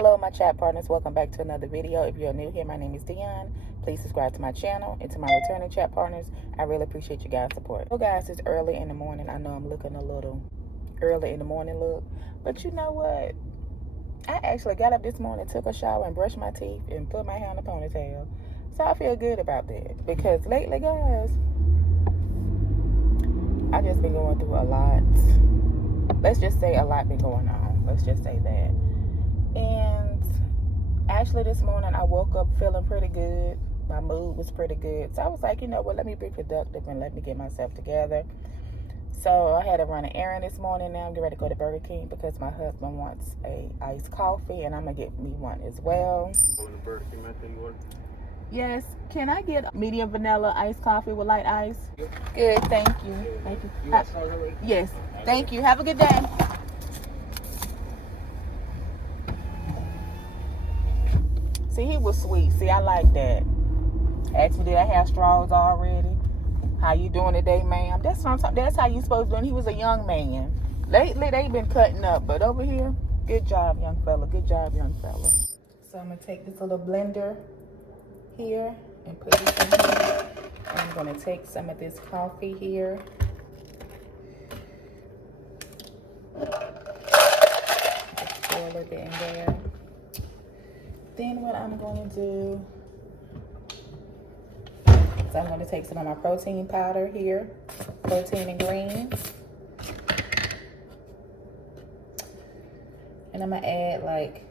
Hello my chat partners, welcome back to another video. If you're new here, my name is Dionne. Please subscribe to my channel, and to my returning chat partners, I really appreciate you guys' support. So guys, it's early in the morning. I know I'm looking a little early in the morning look, but you know what? I actually got up this morning, took a shower and brushed my teeth and put my hair in a ponytail. So I feel good about that, because lately guys, I just been going through a lot. Let's just say a lot been going on. Let's just say that. And actually this morning I woke up feeling pretty good. My mood was pretty good. So I was like, you know what, let me be productive and let me get myself together. So I had to run an errand this morning. Now I'm getting ready to go to Burger King because my husband wants a iced coffee and I'm gonna get me one as well. Yes, can I get medium vanilla iced coffee with light ice? Good, thank you. Thank you. Yes, thank you. Have a good day. See, he was sweet. See, I like that. Asked me, did I have straws already? How you doing today, ma'am? That's what I'm talking. That's how you supposed to do. And he was a young man. Lately, they've been cutting up, but over here, good job, young fella. Good job, young fella. So I'm gonna take this little blender here and put this in here. And I'm gonna take some of this coffee here. Just pour a little bit in there. Then what I'm going to do, so I'm going to take some of my protein powder here, protein and greens. And I'm going to add like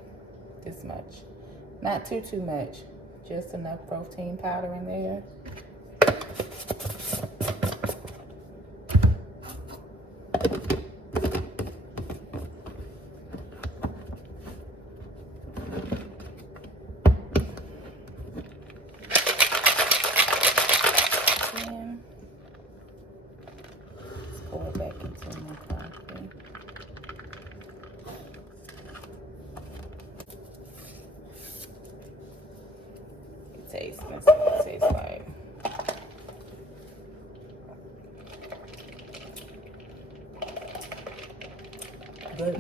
this much. Not too much, just enough protein powder in there. Pour it back into my coffee. It tastes, let's see what it tastes like. Good.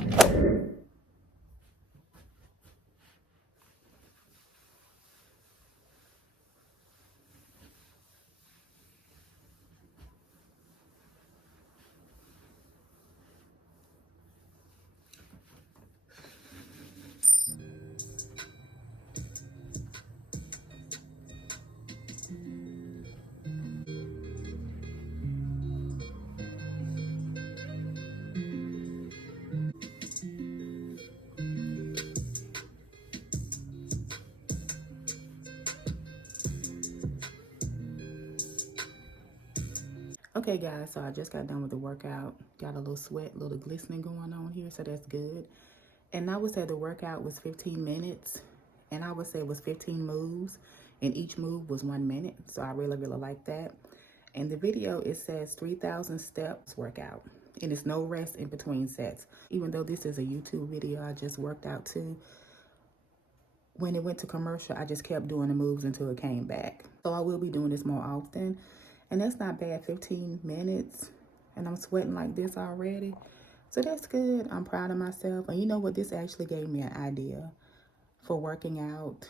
Okay guys, so I just got done with the workout. Got a little sweat, a little glistening going on here, so that's good. And I would say the workout was 15 minutes, and I would say it was 15 moves, and each move was 1 minute. So I really like that. And the video, it says 3,000 steps workout, and it's no rest in between sets. Even though this is a YouTube video, I just worked out too. When it went to commercial, I just kept doing the moves until it came back. So I will be doing this more often. And that's not bad, 15 minutes. And I'm sweating like this already. So that's good. I'm proud of myself. And you know what? This actually gave me an idea for working out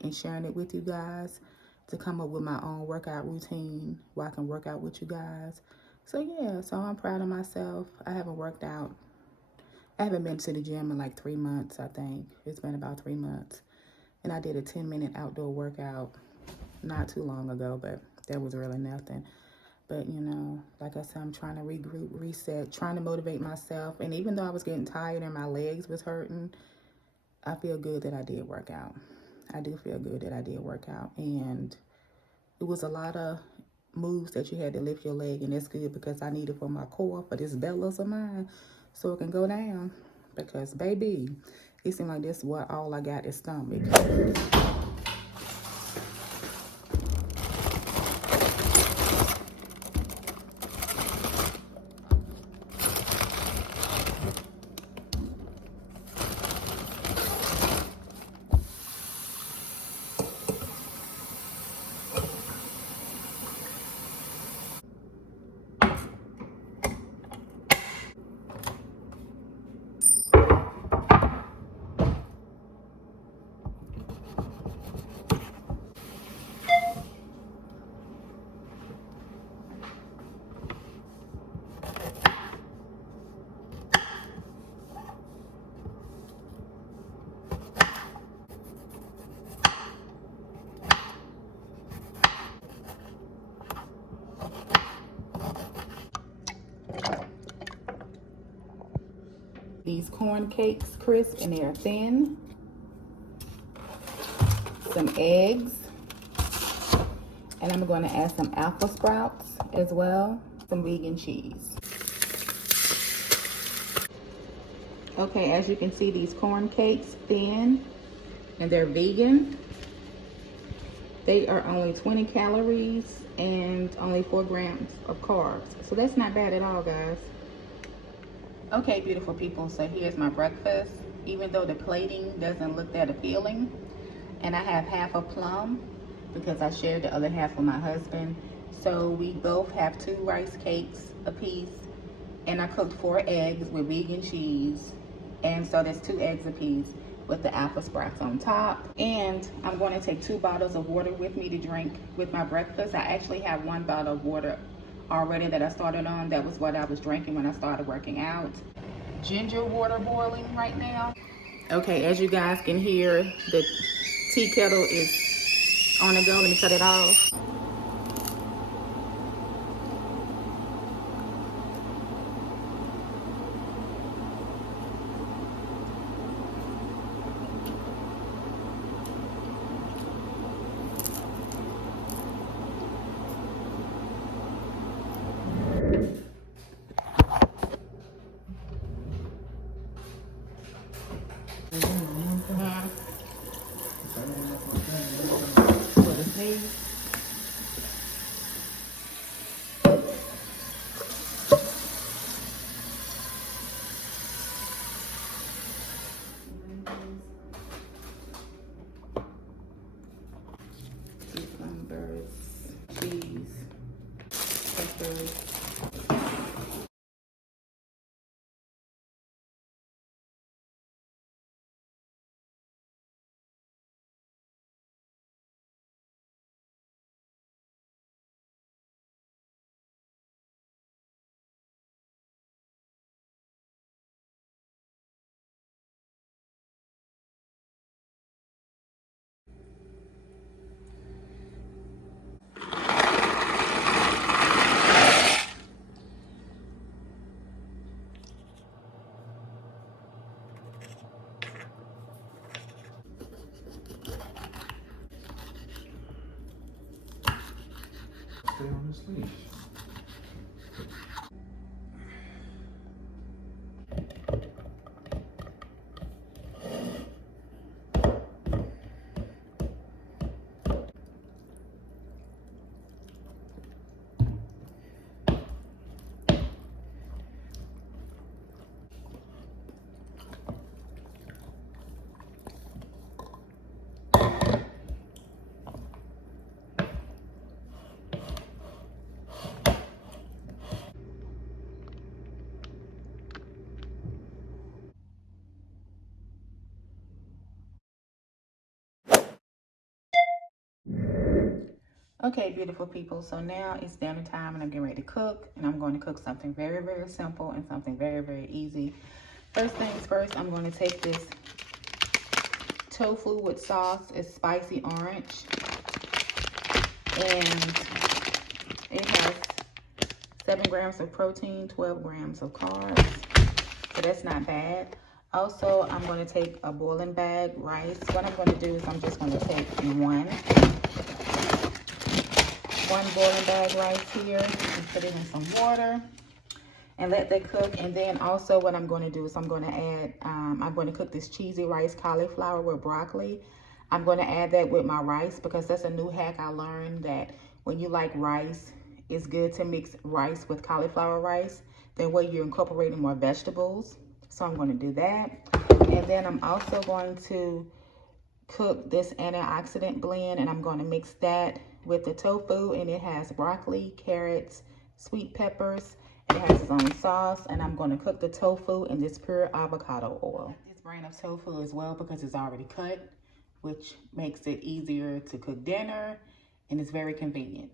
and sharing it with you guys, to come up with my own workout routine where I can work out with you guys. So yeah, so I'm proud of myself. I haven't worked out. I haven't been to the gym in like 3 months, I think. It's been about 3 months. And I did a 10-minute outdoor workout not too long ago, but that was really nothing. But you know, like I said, I'm trying to regroup, reset, trying to motivate myself. And even though I was getting tired and my legs was hurting, I feel good that I did work out. I do feel good that I did work out. And it was a lot of moves that you had to lift your leg, and that's good because I need it for my core, for this bellows of mine, so it can go down. Because baby, it seems like this what all I got is stomach. These corn cakes crisp and they're thin. Some eggs. And I'm going to add some apple sprouts as well. Some vegan cheese. Okay, as you can see, these corn cakes thin and they're vegan. They are only 20 calories and only 4 grams of carbs. So that's not bad at all, guys. Okay, beautiful people, so here's my breakfast. Even though the plating doesn't look that appealing, and I have half a plum because I shared the other half with my husband. So we both have 2 rice cakes apiece, and I cooked 4 eggs with vegan cheese. And so there's 2 eggs apiece with the apple sprouts on top. And I'm going to take 2 bottles of water with me to drink with my breakfast. I actually have 1 bottle of water already that I started on. That was what I was drinking when I started working out. Ginger water boiling right now. Okay, as you guys can hear, the tea kettle is on the go. Let me cut it off. For the sneeze. Cucumbers, cheese, peppers. Stay on this leash. Okay, beautiful people, so now it's dinner time and I'm getting ready to cook, and I'm going to cook something very, very simple and something very, very easy. First things first, I'm going to take this tofu with sauce. It's spicy orange, and it has 7 grams of protein, 12 grams of carbs, so that's not bad. Also, I'm going to take a boiling bag rice. What I'm going to do is I'm just going to take one boiling bag rice here and put it in some water and let that cook. And then also what I'm going to do is I'm going to add, I'm going to cook this cheesy rice cauliflower with broccoli. I'm going to add that with my rice because that's a new hack I learned, that when you like rice, it's good to mix rice with cauliflower rice. That way you're incorporating more vegetables. So I'm going to do that. And then I'm also going to cook this antioxidant blend, and I'm going to mix that with the tofu, and it has broccoli, carrots, sweet peppers, it has its own sauce, and I'm going to cook the tofu in this pure avocado oil. This brand of tofu as well because it's already cut, which makes it easier to cook dinner, and it's very convenient.